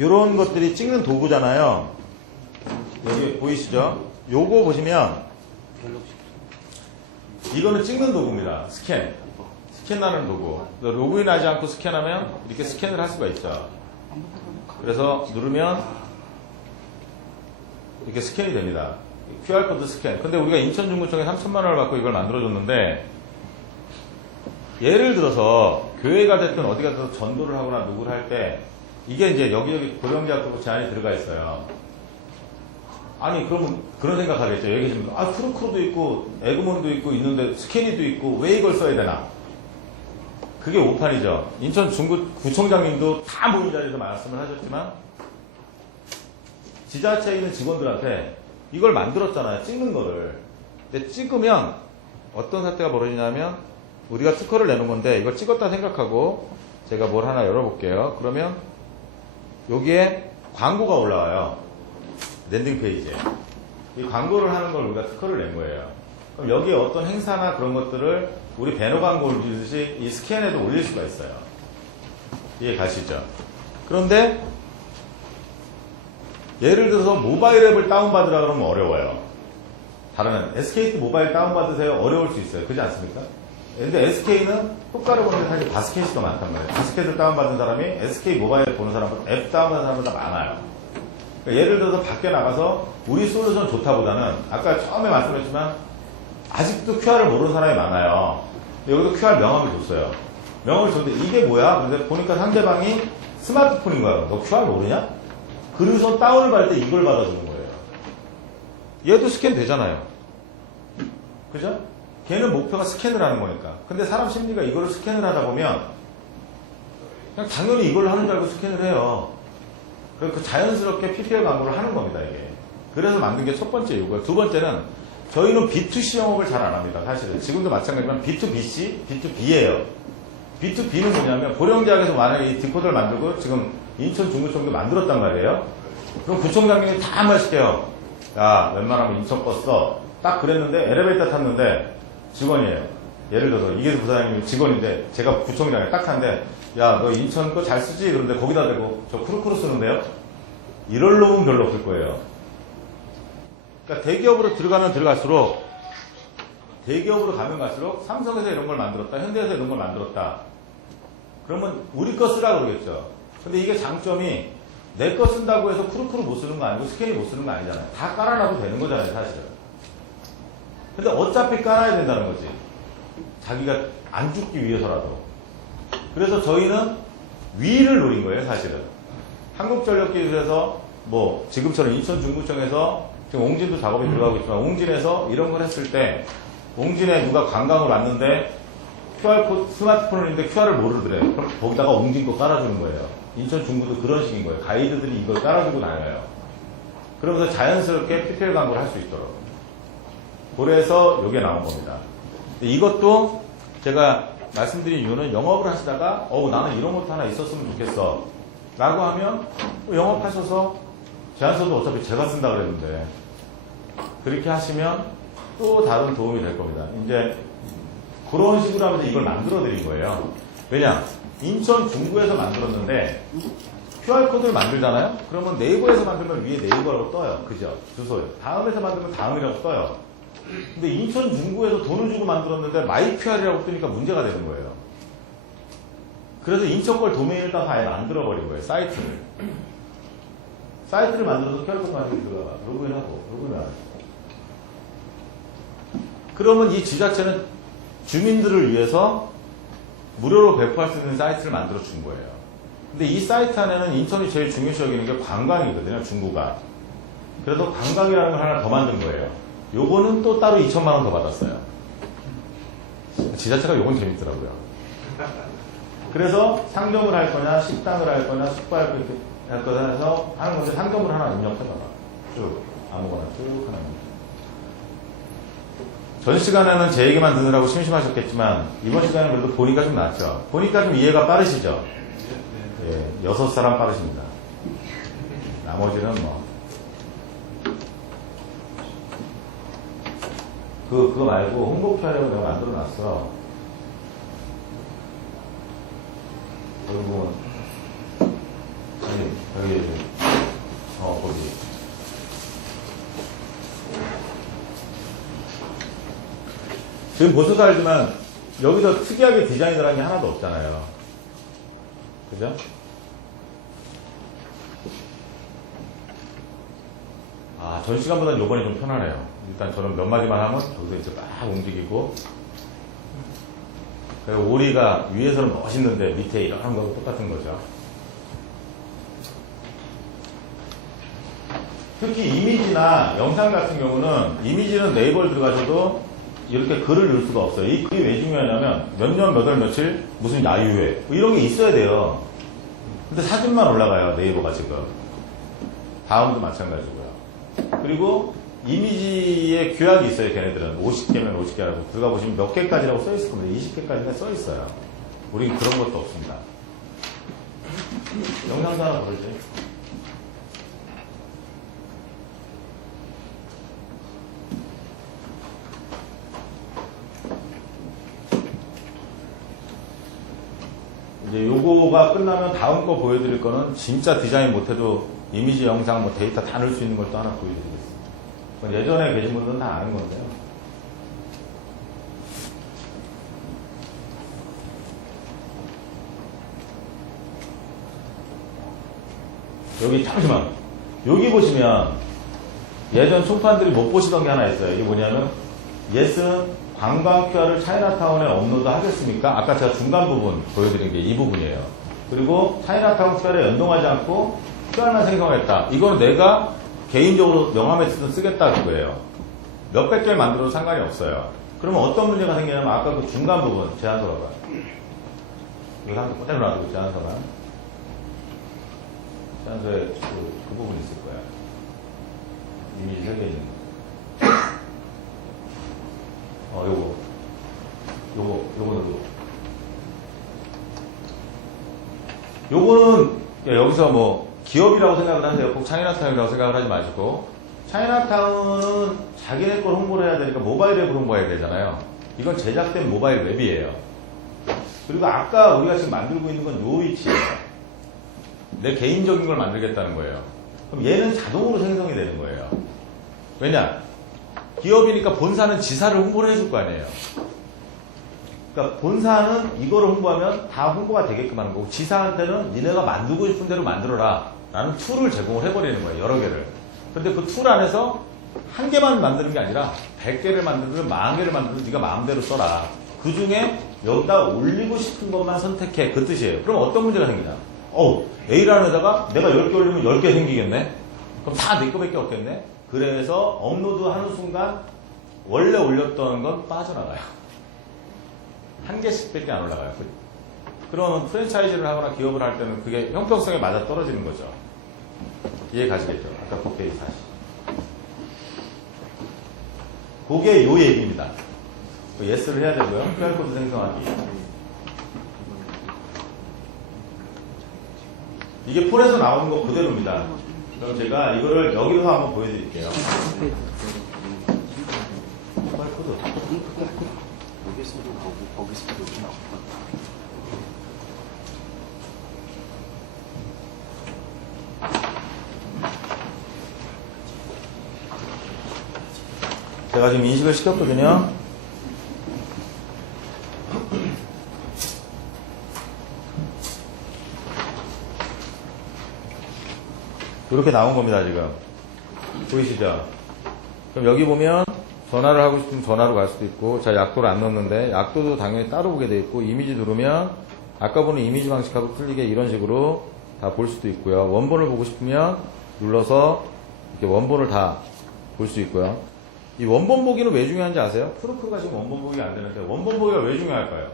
요런 것들이 찍는 도구잖아요. 여기 보이시죠? 요거 보시면 이거는 찍는 도구입니다. 스캔하는 도구. 로그인하지 않고 스캔하면 이렇게 스캔을 할 수가 있죠. 그래서 누르면 이렇게 스캔이 됩니다. QR코드 스캔. 근데 우리가 인천중구청에 3천만 원을 받고 이걸 만들어줬는데, 예를 들어서 교회가 됐든 어디가 됐든 전도를 하거나 누구를 할 때 이게 이제 여기저기 고령대학교 제한이 들어가 있어요. 아니 그러면 그런 생각하겠죠. 여기 계시면 크루크루도 있고 에그몬도 있고 있는데 스캐니도 있고 왜 이걸 써야 되나? 그게 오판이죠. 인천 중구구청장님도 다 모인 자리에서 말씀을 하셨지만 지자체에 있는 직원들한테 이걸 만들었잖아요. 찍는 거를. 근데 찍으면 어떤 사태가 벌어지냐면 우리가 특허를 내는 건데 이걸 찍었다 생각하고 제가 뭘 하나 열어볼게요. 그러면 여기에 광고가 올라와요. 랜딩 페이지에. 이 광고를 하는 걸 우리가 특허를 낸 거예요. 그럼 여기에 어떤 행사나 그런 것들을 우리 배너 광고를 주듯이 이 스캔에도 올릴 수가 있어요. 이해 가시죠? 그런데 예를 들어서 모바일 앱을 다운받으라 그러면 어려워요. 다른 SK 모바일 다운받으세요. 어려울 수 있어요. 그렇지 않습니까? 근데 SK는 효과를 보는데 사실 바스켓이 더 많단 말이에요. 바스켓을 다운받은 사람이 SK 모바일 보는 사람보다 앱 다운받는 사람보다 많아요. 그러니까 예를 들어서 밖에 나가서 우리 솔루션 좋다보다는 아까 처음에 말씀했지만 아직도 QR을 모르는 사람이 많아요. 여기도 QR 명함을 줬어요. 명함을 줬는데 이게 뭐야? 근데 보니까 상대방이 스마트폰인 거야. 너 QR 모르냐? 그래서 다운을 받을 때 이걸 받아주는 거예요. 얘도 스캔 되잖아요. 그죠? 걔는 목표가 스캔을 하는 거니까. 근데 사람 심리가 이걸 스캔을 하다 보면 그냥 당연히 이걸 하는 줄 알고 스캔을 해요. 그래서 그 자연스럽게 PPL 광고를 하는 겁니다, 이게. 그래서 만든 게 첫 번째 이유고요. 두 번째는 저희는 B2C 영업을 잘 안 합니다, 사실은. 지금도 마찬가지지만 B2BC, B2B예요. B2B는 뭐냐면 고령대학에서 만약에 이 디코더를 만들고 지금 인천 중구청도 만들었단 말이에요. 그럼 구청장님이 다 한 말씩 해요. 야, 웬만하면 인천 버스 써. 딱 그랬는데 엘리베이터 탔는데 직원이에요. 예를 들어서 이계수 부사장님이 직원인데 제가 구청장에 딱 한데 야, 너 인천 거 잘 쓰지? 그런데 거기다 대고 저 쿠루쿠루 쓰는데요? 이럴 놈은 별로 없을 거예요. 그러니까 대기업으로 들어가면 들어갈수록 대기업으로 가면 갈수록 삼성에서 이런 걸 만들었다. 현대에서 이런 걸 만들었다. 그러면 우리 거 쓰라 그러겠죠. 근데 이게 장점이 내 거 쓴다고 해서 쿠루쿠루 못 쓰는 거 아니고 스캔이 못 쓰는 거 아니잖아요. 다 깔아놔도 되는 거잖아요, 사실은. 근데 어차피 깔아야 된다는 거지. 자기가 안 죽기 위해서라도. 그래서 저희는 위를 노린 거예요, 사실은. 한국전력기술에서 뭐 지금처럼 인천중구청에서 지금 옹진도 작업이 들어가고 있지만 옹진에서 이런 걸 했을 때 옹진에 누가 관광을 왔는데 QR코드 스마트폰을 있는데 QR을 모르더래. 그럼 거기다가 옹진 거 깔아주는 거예요. 인천중구도 그런 식인 거예요. 가이드들이 이걸 깔아주고 다녀요. 그러면서 자연스럽게 PPL 광고를 할 수 있도록. 그래서 이게 나온 겁니다. 이것도 제가 말씀드린 이유는 영업을 하시다가 나는 이런 것도 하나 있었으면 좋겠어 라고 하면 영업하셔서 제안서도 어차피 제가 쓴다 그랬는데 그렇게 하시면 또 다른 도움이 될 겁니다. 이제 그런 식으로 하면서 이걸 만들어 드린 거예요. 왜냐? 인천 중구에서 만들었는데 QR코드를 만들잖아요? 그러면 네이버에서 만들면 위에 네이버라고 떠요. 그죠? 주소요. 다음에서 만들면 다음이라고 떠요. 근데 인천 중구에서 돈을 주고 만들었는데 마이 QR이라고 뜨니까 문제가 되는 거예요. 그래서 인천 걸 도메인을 따서 아예 만들어버린 거예요. 사이트를 만들어서 QR코드 만들기 들어가 로그인하고 로그인하고. 그러면 이 지자체는 주민들을 위해서 무료로 배포할 수 있는 사이트를 만들어 준 거예요. 근데 이 사이트 안에는 인천이 제일 중요시 여기는 게 관광이거든요, 중구가. 그래서 관광이라는 걸 하나 더 만든 거예요. 요거는 또 따로 2천만 원 더 받았어요. 지자체가 요건 재밌더라고요. 그래서 상점을 할 거냐, 식당을 할 거냐, 숙박을 할 거냐 해서 하는 건데 상점을 하나 입력해봐봐. 쭉. 아무거나 쭉 하나 입력. 전 시간에는 제 얘기만 듣느라고 심심하셨겠지만 이번 시간은 그래도 보니까 좀 낫죠. 보니까 좀 이해가 빠르시죠? 예, 6사람 빠르십니다. 나머지는 뭐. 그거 말고 홍보표하려고 내가 만들어 놨어. 여기 보면, 여기 어디에 거기. 지금 보셔서 알지만 여기서 특이하게 디자인을 한 게 하나도 없잖아요. 그죠? 아, 전 시간보다는 요번이 좀 편하네요. 일단 저는 몇 마디만 하면 저기서 이제 막 움직이고. 그리고 오리가 위에서는 멋있는데 밑에 이런 거하고 똑같은 거죠. 특히 이미지나 영상 같은 경우는 이미지는 네이버를 들어가셔도 이렇게 글을 넣을 수가 없어요. 이 글이 왜 중요하냐면 몇 년, 몇 월, 며칠 무슨 야유회 뭐 이런 게 있어야 돼요. 근데 사진만 올라가요. 네이버가 지금. 다음도 마찬가지고요. 그리고 이미지의 규약이 있어요. 걔네들은 50개면 50개라고 들어가 보시면 몇 개까지라고 써 있을 겁니다. 20개까지가 써 있어요. 우리는 그런 것도 없습니다. 영상도 하나 보여주세요. 이제 요거가 끝나면 다음 거 보여드릴 거는 진짜 디자인 못해도 이미지, 영상, 뭐 데이터 다 넣을 수 있는 걸 또 하나 보여드리겠습니다. 그건 예전에 계신 분들은 다 아는 건데요. 여기 잠시만. 여기 보시면 예전 총판들이 못 보시던 게 하나 있어요. 이게 뭐냐면 예스는 관광 QR을 차이나타운에 업로드 하겠습니까? 아까 제가 중간 부분 보여드린 게 이 부분이에요. 그리고 차이나타운 QR에 연동하지 않고 QR만 생성했다. 이거는 내가 개인적으로 명함에 쓰겠다 그거예요. 몇백 개를 만들어도 상관이 없어요. 그러면 어떤 문제가 생기냐면 아까 그 중간 부분 제안서가 이거 한번 그대로 놔두고 제안서가 제안서에 그 부분이 있을 거야. 이미지 새겨 있는 거. 요거는 여기서 뭐 기업이라고 생각을 하세요. 꼭 차이나타운이라고 생각을 하지 마시고 차이나타운은 자기네 걸 홍보를 해야 되니까 모바일 앱을 홍보해야 되잖아요. 이건 제작된 모바일 웹이에요. 그리고 아까 우리가 지금 만들고 있는 건 요 위치예요. 내 개인적인 걸 만들겠다는 거예요. 그럼 얘는 자동으로 생성이 되는 거예요. 왜냐? 기업이니까 본사는 지사를 홍보를 해줄 거 아니에요. 그러니까 본사는 이거를 홍보하면 다 홍보가 되게끔 하는 거고 지사한테는 니네가 만들고 싶은 대로 만들어라 라는 툴을 제공을 해버리는 거예요. 여러 개를. 근데 그 툴 안에서 한 개만 만드는 게 아니라 100개를 만들든 10,000개를 만들든 네가 마음대로 써라. 그 중에 여기다 올리고 싶은 것만 선택해. 그 뜻이에요. 그럼 어떤 문제가 생기냐? A라는 데다가 내가 10개 올리면 10개 생기겠네? 그럼 다 내 거밖에 없겠네? 그래서 업로드 하는 순간 원래 올렸던 건 빠져나가요. 한 개씩밖에 안 올라가요. 그러면 프랜차이즈를 하거나 기업을 할 때는 그게 형평성에 맞아 떨어지는 거죠. 이해 가시겠죠? 아까 그 페이지 다시. 그게 요 얘기입니다. 예스를 해야 되고요. QR코드 생성하기. 이게 폴에서 나오는 거 그대로입니다. 그럼 제가 이거를 여기서 한번 보여드릴게요. QR코드. 여기서도 보고 거기서도 여기 나오고. 제가 지금 인식을 시켰거든요. 이렇게 나온 겁니다, 지금. 보이시죠? 그럼 여기 보면 전화를 하고 싶으면 전화로 갈 수도 있고, 자, 약도를 안 넣었는데, 약도도 당연히 따로 보게 돼 있고, 이미지 누르면, 아까 보는 이미지 방식하고 틀리게 이런 식으로 다 볼 수도 있고요. 원본을 보고 싶으면 눌러서 이렇게 원본을 다 볼 수 있고요. 이 원본 보기는 왜 중요한지 아세요? 프로크가 지금 원본 보기가 안 되는데, 원본 보기가 왜 중요할까요?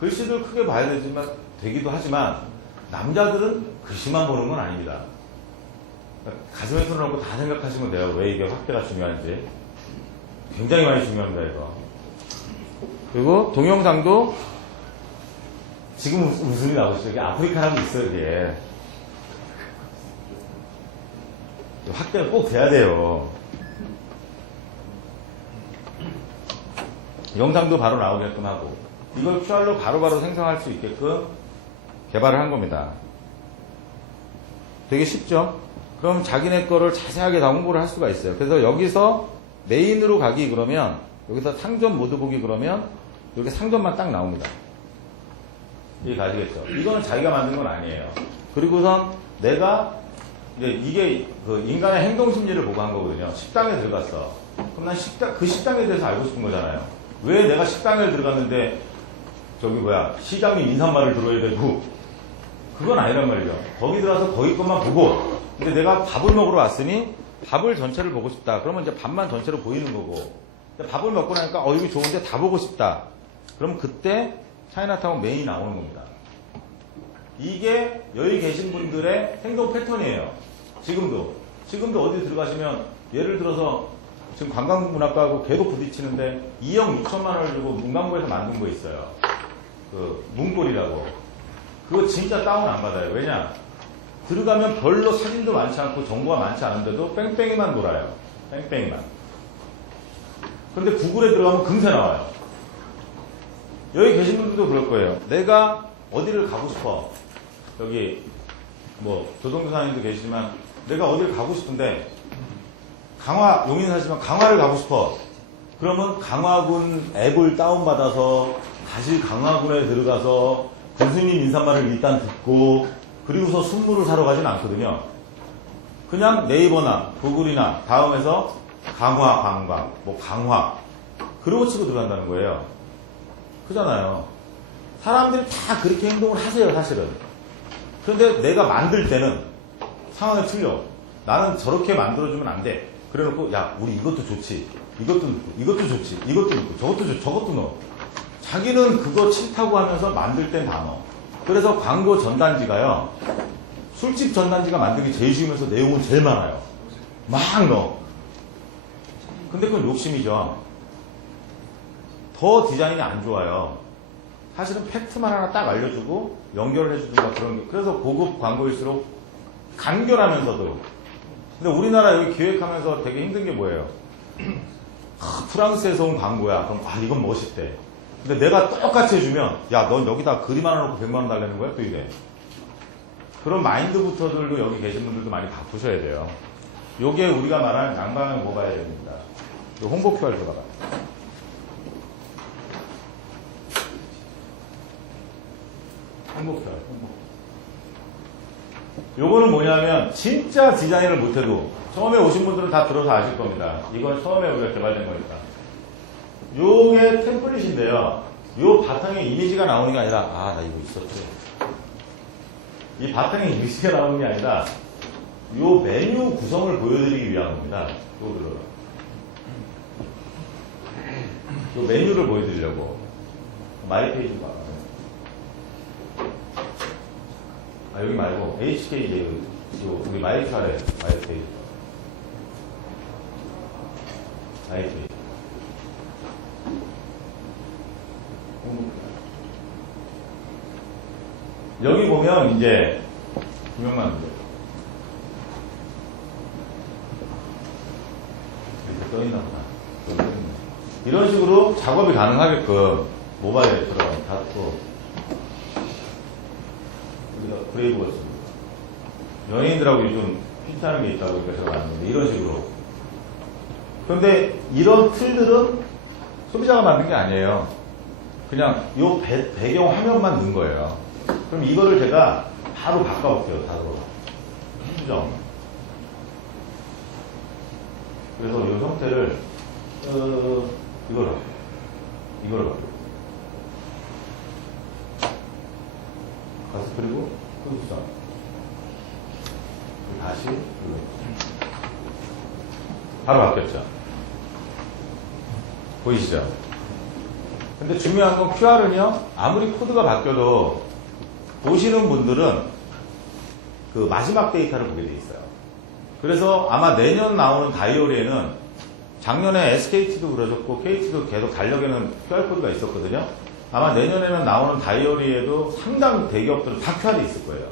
글씨를 크게 봐야 되기도 하지만, 남자들은 글씨만 보는 건 아닙니다. 가슴에 손을 얹고 다 생각하시면 돼요. 왜 이게 확대가 중요한지. 굉장히 많이 중요합니다, 이거. 그리고 동영상도 지금 웃음이 나오시죠? 이게 아프리카라는 게 있어요, 이게. 확대가 꼭 돼야 돼요. 영상도 바로 나오게끔 하고. 이걸 QR로 바로바로 생성할 수 있게끔 개발을 한 겁니다. 되게 쉽죠? 그럼 자기네 거를 자세하게 다 홍보를 할 수가 있어요. 그래서 여기서 메인으로 가기 그러면, 여기서 상점 모드 보기 그러면, 이렇게 상점만 딱 나옵니다. 이게 가시겠죠? 이거는 자기가 만든 건 아니에요. 그리고선 내가, 이제 이게 그 인간의 행동 심리를 보고 한 거거든요. 식당에 들어갔어. 그럼 난 그 식당에 대해서 알고 싶은 거잖아요. 왜 내가 식당에 들어갔는데, 시장님 인사말을 들어야 되고, 그건 아니란 말이죠. 거기 들어가서 거기 것만 보고, 근데 내가 밥을 먹으러 왔으니 밥을 전체를 보고 싶다. 그러면 이제 밥만 전체로 보이는 거고, 근데 밥을 먹고 나니까 이거 좋은데 다 보고 싶다. 그럼 그때 차이나타운 메인이 나오는 겁니다. 이게 여기 계신 분들의 행동 패턴이에요. 지금도 어디 들어가시면 예를 들어서 지금 관광문학과하고 계속 부딪히는데 2억 6천만 원을 주고 문광부에서 만든 거 있어요. 그 문골이라고. 그거 진짜 다운 안 받아요. 왜냐? 들어가면 별로 사진도 많지 않고 정보가 많지 않은데도 뺑뺑이만 돌아요. 뺑뺑이만. 그런데 구글에 들어가면 금세 나와요. 여기 계신 분들도 그럴 거예요. 내가 어디를 가고 싶어. 여기 조동조사님도 계시지만 내가 어디를 가고 싶은데 강화 용인 사시면 강화를 가고 싶어. 그러면 강화군 앱을 다운받아서 다시 강화군에 들어가서 교수님 인사말을 일단 듣고 그리고서 순물을 사러 가진 않거든요. 그냥 네이버나 구글이나 다음에서 강화 관광, 강화 그러고 치고 들어간다는 거예요. 그잖아요. 사람들이 다 그렇게 행동을 하세요, 사실은. 그런데 내가 만들 때는 상황이 틀려. 나는 저렇게 만들어주면 안 돼. 그래 놓고, 야, 우리 이것도 좋지. 이것도 넣고, 이것도 좋지. 이것도 넣고, 저것도 좋지. 저것도 넣어. 자기는 그거 싫다고 하면서 만들 땐 다 넣어. 그래서 광고 전단지가요, 술집 전단지가 만들기 제일 쉬우면서 내용은 제일 많아요. 막 넣어. 근데 그건 욕심이죠. 더 디자인이 안 좋아요. 사실은 팩트만 하나 딱 알려주고 연결을 해주든가 그런 게. 그래서 고급 광고일수록 간결하면서도. 근데 우리나라 여기 기획하면서 되게 힘든 게 뭐예요? 프랑스에서 온 광고야. 그럼 이건 멋있대. 근데 내가 똑같이 해주면 야, 넌 여기다 그림 하나 놓고 100만 원 달라는 거야? 또 이래. 그런 마인드부터들도 여기 계신 분들도 많이 바꾸셔야 돼요. 요게 우리가 말하는 양방향 모바일 앱입니다. 요 홍보 QR 들어가. 홍보 QR. 요거는 뭐냐면 진짜 디자인을 못해도 처음에 오신 분들은 다 들어서 아실 겁니다. 이건 처음에 우리가 개발된 거니까. 요게 템플릿인데요. 요 바탕에 이미지가 나오는 게 아니라 나 이거 있었지. 이 바탕에 이미지가 나오는 게 아니라 요 메뉴 구성을 보여드리기 위한 겁니다. 요 메뉴를 보여드리려고. 마이 페이지 봐. 여기 말고 HK 우리 마이크 아래 마이 페이지. 마이 페이지. 여기 보면 이제 분명만 이렇게 떠있나 보다. 이런 식으로 작업이 가능하게끔 모바일에 닫고 우리가 브레이브가 있습니다. 연예인들하고 좀 피트하는 게 있다고 그러니까 제가 만드는데 이런 식으로. 그런데 이런 틀들은 소비자가 만든 게 아니에요. 그냥 요 배경 화면만 넣은 거예요. 그럼 이거를 제가 바로 바꿔볼게요. 바로 수정. 그래서 이 형태를 이걸로 가서 그리고 수정. 다시 바로 바뀌었죠. 보이시죠? 근데 중요한 건 QR은요, 아무리 코드가 바뀌어도 보시는 분들은 그 마지막 데이터를 보게 돼 있어요. 그래서 아마 내년 나오는 다이어리에는 작년에 SKT도 그러셨고 KT도 계속 달력에는 QR코드가 있었거든요. 아마 내년에는 나오는 다이어리에도 상당 대기업들은 다 QR이 있을 거예요.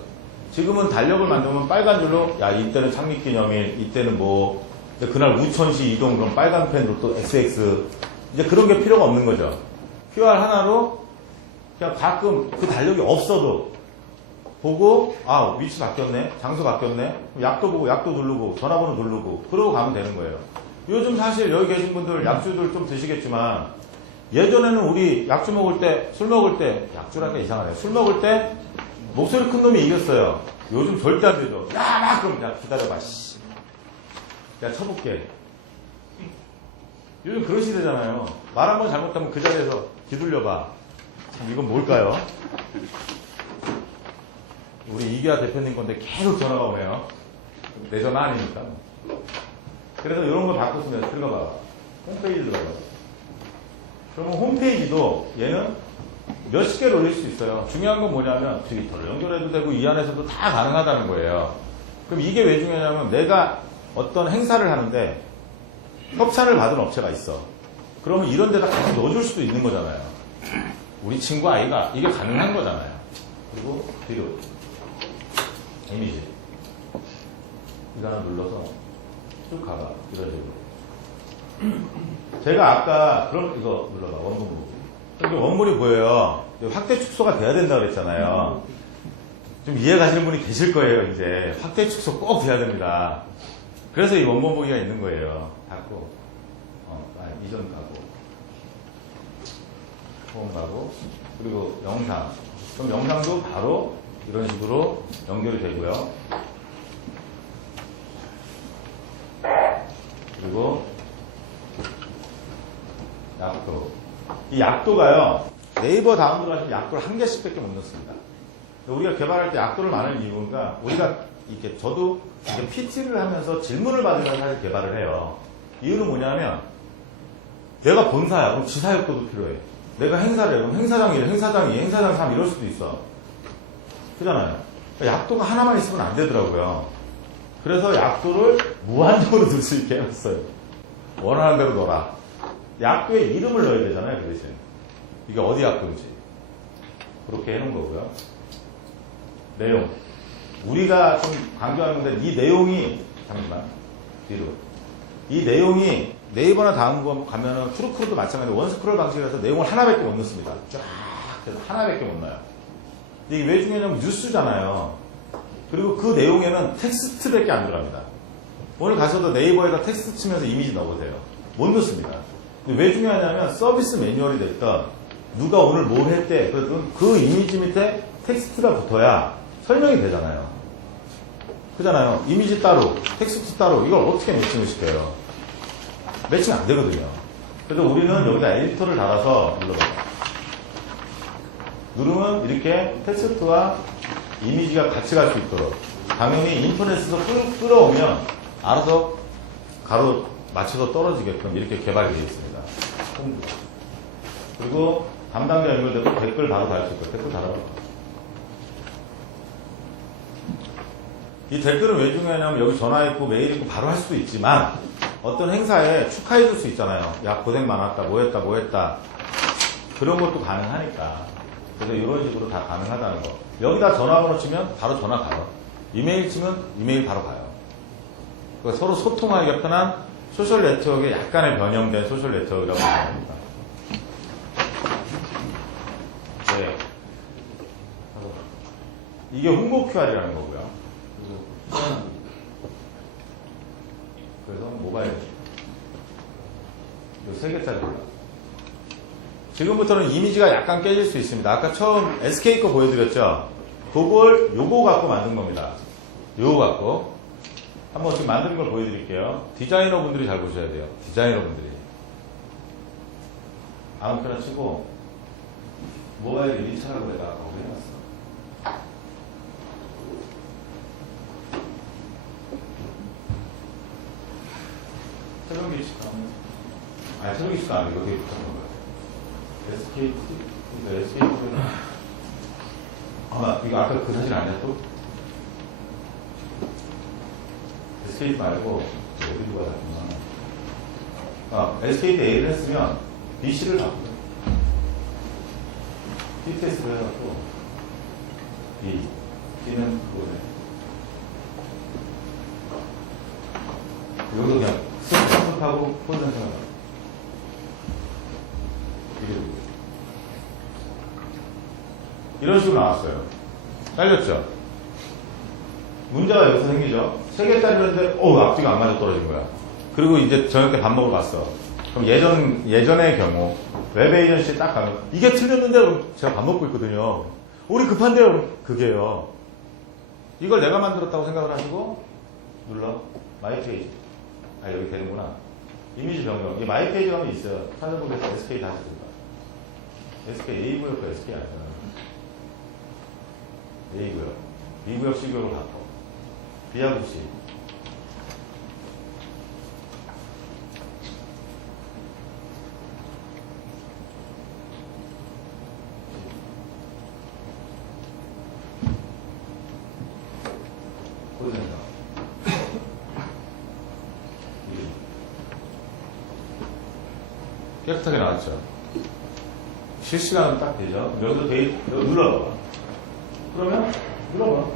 지금은 달력을 만들면 빨간 줄로 이때는 창립기념일, 이때는 그날 우천시 이동 그럼 빨간 펜으로 또 XX 이제 그런 게 필요가 없는 거죠. QR 하나로 그냥 가끔 그 달력이 없어도 보고 아 위치 바뀌었네, 장소 바뀌었네, 약도 보고 약도 누르고 전화번호 누르고 그러고 가면 되는 거예요. 요즘 사실 여기 계신 분들 약주들 좀 드시겠지만 예전에는 우리 약주 먹을 때, 술 먹을 때, 약주라니까 이상하네. 술 먹을 때 목소리 큰 놈이 이겼어요. 요즘 절대 안 되죠. 야, 막 그럼 야 기다려봐. 씨. 야 쳐볼게. 요즘 그런 시대잖아요. 말 한 번 잘못하면 그 자리에서 뒤돌려봐. 참 이건 뭘까요? 우리 이기아 대표님 건데 계속 전화가 오네요. 내 전화 아니니까. 그래서 이런 거 바꿨으면 들어가봐. 홈페이지 들어가. 그러면 홈페이지도 얘는 몇십 개를 올릴 수 있어요. 중요한 건 뭐냐면 트위터를 연결해도 되고 이 안에서도 다 가능하다는 거예요. 그럼 이게 왜 중요하냐면 내가 어떤 행사를 하는데 협찬을 받은 업체가 있어. 그러면 이런 데다 같이 넣어줄 수도 있는 거잖아요. 우리 친구 아이가 이게 가능한 거잖아요. 그리고 뒤로 이미지 이거 하나 눌러서 쭉 가봐. 이런 식으로. 제가 아까 그럼 이거 눌러봐. 원본 보기. 이게 원본이 보여요. 확대 축소가 돼야 된다 그랬잖아요. 좀 이해 가시는 분이 계실 거예요. 이제 확대 축소 꼭 돼야 됩니다. 그래서 이 원본 보기가 있는 거예요. 닫고 이전 가고 홈 가고 그리고 영상. 그럼 영상도 바로 이런 식으로 연결이 되고요. 그리고 약도. 이 약도가요, 네이버 다운로드 하시면 약도를 한 개씩밖에 못 넣습니다. 우리가 개발할 때 약도를 많은 이유가 우리가 이렇게 저도 이렇게 PT를 하면서 질문을 받으면서 사실 개발을 해요. 이유는 뭐냐면 내가 본사야. 그럼 지사역도도 필요해. 내가 행사를 해. 그럼 행사장 1, 행사장 2, 행사장 3 이럴 수도 있어. 그잖아요. 그러니까 약도가 하나만 있으면 안 되더라고요. 그래서 약도를 무한적으로 넣을 수 있게 해놨어요. 원하는 대로 넣어라. 약도에 이름을 넣어야 되잖아요, 그 대신. 이게 어디 약도인지. 그렇게 해놓은 거고요. 내용. 우리가 좀 강조하는 건데, 이 내용이, 잠시만, 뒤로. 이 내용이 네이버나 다음 거 가면은 트루크로도 마찬가지로 원스크롤 방식이라서 내용을 하나밖에 못 넣습니다. 쫙, 그래서 하나밖에 못 넣어요. 근데 이게 왜 중요하냐면 뉴스잖아요. 그리고 그 내용에는 텍스트밖에 안 들어갑니다. 오늘 가셔도 네이버에다 텍스트 치면서 이미지 넣어보세요. 못 넣습니다. 근데 왜 중요하냐면 서비스 매뉴얼이 됐던 누가 오늘 뭘 했대. 그랬더니 그 이미지 밑에 텍스트가 붙어야 설명이 되잖아요. 그잖아요. 이미지 따로, 텍스트 따로 이걸 어떻게 매칭을 시켜요? 매칭 안 되거든요. 그래서 우리는 여기다 에디터를 달아서 눌러봐요. 누르면 이렇게 텍스트와 이미지가 같이 갈 수 있도록 당연히 인터넷에서 끌어오면 알아서 가로 맞춰서 떨어지게끔 이렇게 개발이 되어 있습니다. 그리고 담당자 연결되고 댓글 바로 달 수 있고 댓글 달아봐. 이 댓글은 왜 중요하냐면 여기 전화 있고 메일 있고 바로 할 수도 있지만 어떤 행사에 축하해 줄 수 있잖아요. 야 고생 많았다 뭐 했다 그런 것도 가능하니까. 그래서 이런 식으로 다 가능하다는 거. 여기다 전화번호 치면 바로 전화 가요. 이메일 치면 이메일 바로 가요. 그러니까 서로 소통하기가 편한 소셜 네트워크에 약간의 변형된 소셜 네트워크라고 생각합니다. 네. 이게 홍보 QR이라는 거고요. 그래서 모바일 이 3개짜리 골라. 지금부터는 이미지가 약간 깨질 수 있습니다. 아까 처음 SK 거 보여드렸죠? 그걸 요거 갖고 만든 겁니다. 요거 갖고 한번 지금 만드는 걸 보여드릴게요. 디자이너 분들이 잘 보셔야 돼요. 디자이너 분들이 아무거나 치고 모바일 1차라고 내가 아까 거기 해놨어. 새로운 게 있을까? 아니 새로운 게 있을까? 이거 되게 붙은 거예요. SKT, SKT는 이거 아까 그 사진 아니야 또? SKT 말고 어디로 가자꾸나. SKT A를 했으면 BC를 바꾸죠. TTS를 해갖고 B는 그거네. 여기서 그냥 스톱하고 포지션 생각하고 이런 식으로 나왔어요. 자, 딸렸죠? 문제가 여기서 생기죠? 3개짜리인데, 앞뒤가 안 맞아 떨어진 거야. 그리고 이제 저녁 때 밥 먹으러 갔어. 그럼 예전의 경우, 웹 에이전시에 딱 가면, 이게 틀렸는데, 그럼 제가 밥 먹고 있거든요. 우리 급한데요? 그럼 그게요. 이걸 내가 만들었다고 생각을 하시고, 눌러. 마이 페이지. 아, 여기 되는구나. 이미지 변경. 이 마이 페이지 가면 있어요. 찾아보겠다. SK 다시 들어가. SK A구역과 SK 아니잖아. A구역. B구역, C구역을 바꿔. B하고 C. 고생했다. 깨끗하게 나왔죠. 실시간으로 딱 되죠. 여기서 데이터 눌러봐. 그러면 눌러봐.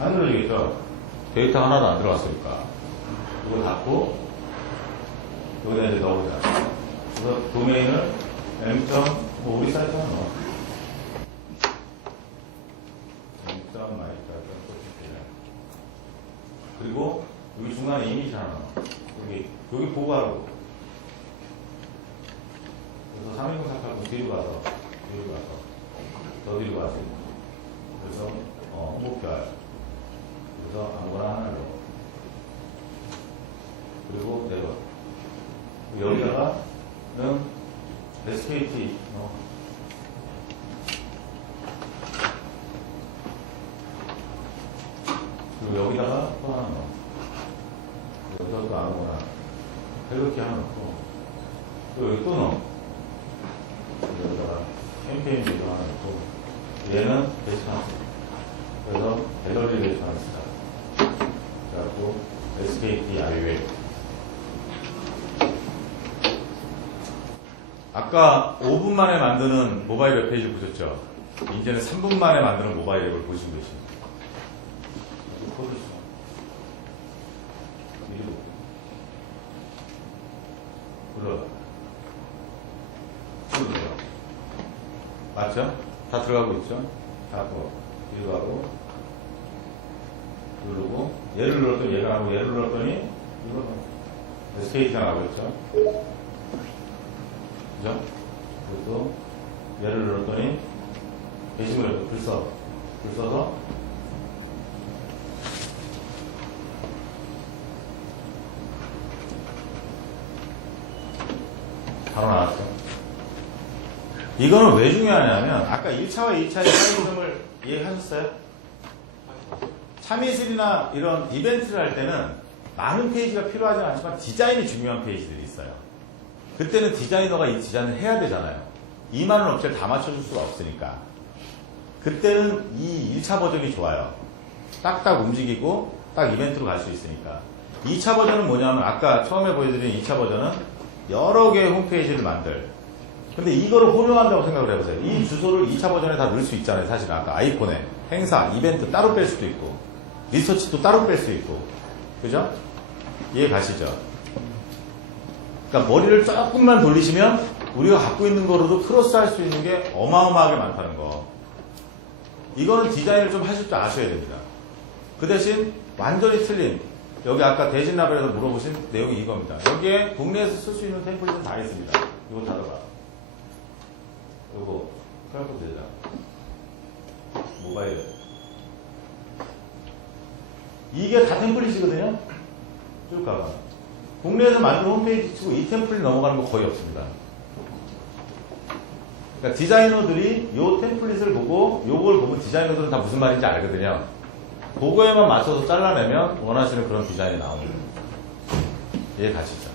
안 눌러지겠죠. 데이터 하나도 안 들어갔으니까. 이거 닫고 여기다 이제 넣어보자. 그래서 도메인을 우리 사이트 하나 넣어. 그리고 여기 중간에 이미지 하나 넣어. 여기 보고하고. 그래서 310 뒤로 가서 더 뒤로 가서. 그래서 목표알. 그래서 아무거나 하나 넣어. 그리고 내려. 여기다가는 SKT 그리고 여기다가 또 하나 넣어. 여기다 또 아무거나 이렇게 하나 넣고 또 여기 또 넣어. 여기다가 캠페인 비도 하나 넣고 얘는 베스트하우스. 그래서 갤러리 베스트하우스다. 그래갖고 SKT 아이웨이. 아까 5분 만에 만드는 모바일 웹페이지 보셨죠? 이제는 3분 만에 만드는 모바일 앱을 보시면 되십니다. 맞죠? 다 들어가고 있죠? 하고, 뒤로 가고, 누르고, 얘를 눌렀더니 얘가 하고, 얘를 눌렀더니, 이거, SKT가 나오고 있죠? 그죠? 그리고 얘를 눌렀더니, 게시물에 글 써서, 바로 나왔죠? 이거는 왜 중요하냐면 아까 1차와 2차의 차이점을 이해하셨어요? 참이슬이나 이런 이벤트를 할 때는 많은 페이지가 필요하지 않지만 디자인이 중요한 페이지들이 있어요. 그때는 디자이너가 이 디자인을 해야 되잖아요. 2만원 업체를 다 맞춰줄 수가 없으니까. 그때는 이 1차 버전이 좋아요. 딱딱 움직이고 딱 이벤트로 갈 수 있으니까. 2차 버전은 뭐냐면 아까 처음에 보여드린 2차 버전은 여러 개의 홈페이지를 만들. 근데 이거를 활용한다고 생각을 해보세요. 이 주소를 2차 버전에 다 넣을 수 있잖아요. 사실 아까 아이콘에 행사, 이벤트 따로 뺄 수도 있고 리서치도 따로 뺄 수 있고 그죠? 이해 가시죠? 그러니까 머리를 조금만 돌리시면 우리가 갖고 있는 거로도 크로스 할 수 있는 게 어마어마하게 많다는 거. 이거는 디자인을 좀 하실 줄 아셔야 됩니다. 그 대신 완전히 틀린 여기 아까 대진라벨에서 물어보신 내용이 이겁니다. 여기에 국내에서 쓸 수 있는 템플릿은 다 있습니다. 이거 닫아봐. 요거 칼코 대장 모바일 이게 다 템플릿이거든요. 쭉 가봐. 국내에서 만든 홈페이지 치고 이 템플릿 넘어가는 거 거의 없습니다. 그러니까 디자이너들이 요 템플릿을 보고 요걸 보면 디자이너들은 다 무슨 말인지 알거든요. 그거에만 맞춰서 잘라내면 원하시는 그런 디자인이 나옵니다. 이해 가시죠?